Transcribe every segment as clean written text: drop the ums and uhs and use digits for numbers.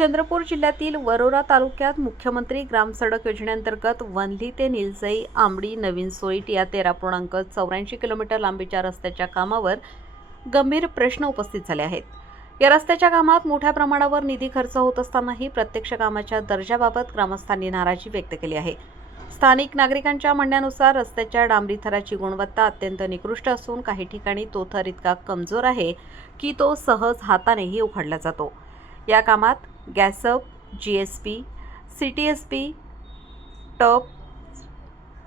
चंद्रपूर जिल्ह्यातील वरोरा तालुक्यात मुख्यमंत्री ग्रामसडक योजनेअंतर्गत वनली ते निलजई आंबडी नवीन सोईट या 13.84 किलोमीटर लांबीच्या रस्त्याच्या कामावर गंभीर प्रश्न उपस्थित झाले आहेत. या रस्त्याच्या कामात मोठ्या प्रमाणावर निधी खर्च होत असतानाही प्रत्यक्ष कामाच्या दर्जाबाबत ग्रामस्थांनी नाराजी व्यक्त केली आहे. स्थानिक नागरिकांच्या म्हणण्यानुसार रस्त्याच्या डांबरी थराची गुणवत्ता अत्यंत निकृष्ट असून काही ठिकाणी तो थर इतका कमजोर आहे की तो सहज हातानेही उखडला जातो. या कामात गॅसअप, GSP, CTSP, टप,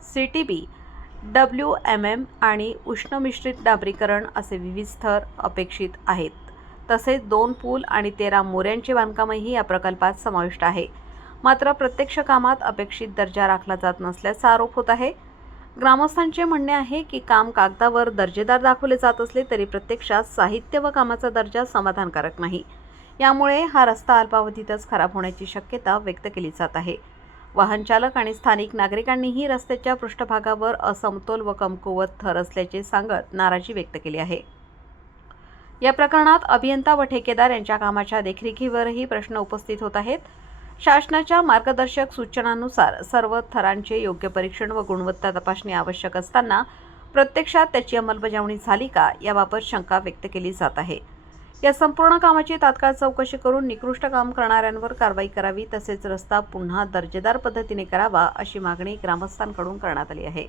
CTB, WMM आणि उष्ण मिश्रित डांबरीकरण असे विविध स्तर अपेक्षित आहेत. तसेच 2 पूल आणि 13 मोऱ्यांचे बांधकामही या प्रकल्पात समाविष्ट आहे. मात्र प्रत्यक्ष कामात अपेक्षित दर्जा राखला जात नसल्याचा आरोप होत आहे. ग्रामस्थांचे म्हणणे आहे की काम कागदावर दर्जेदार दाखवले जात असले तरी प्रत्यक्षात साहित्य व कामाचा दर्जा समाधानकारक नाही. यामुळे हा रस्ता अल्पावधीतच खराब होण्याची शक्यता व्यक्त केली जात आहे. वाहन चालक आणि स्थानिक नागरिकांनीही रस्त्याच्या पृष्ठभागावर असमतोल व कमकुवत थर असल्याचे सांगत नाराजी व्यक्त केली आहे. या प्रकरणात अभियंता व ठेकेदार यांच्या कामाच्या देखरेखीवरही प्रश्न उपस्थित होत आहेत. शासनाच्या मार्गदर्शक सूचनांनुसार सर्व थरांचे योग्य परीक्षण व गुणवत्ता तपासणी आवश्यक असताना प्रत्यक्षात त्याची अंमलबजावणी झाली का याबाबत शंका व्यक्त केली जात आहे. या संपूर्ण कामाची तात्काळ चौकशी करून निकृष्ट काम करणाऱ्यांवर कारवाई करावी तसेच रस्ता पुन्हा दर्जेदार पद्धतीने करावा अशी मागणी ग्रामस्थांकडून करण्यात आली आहे.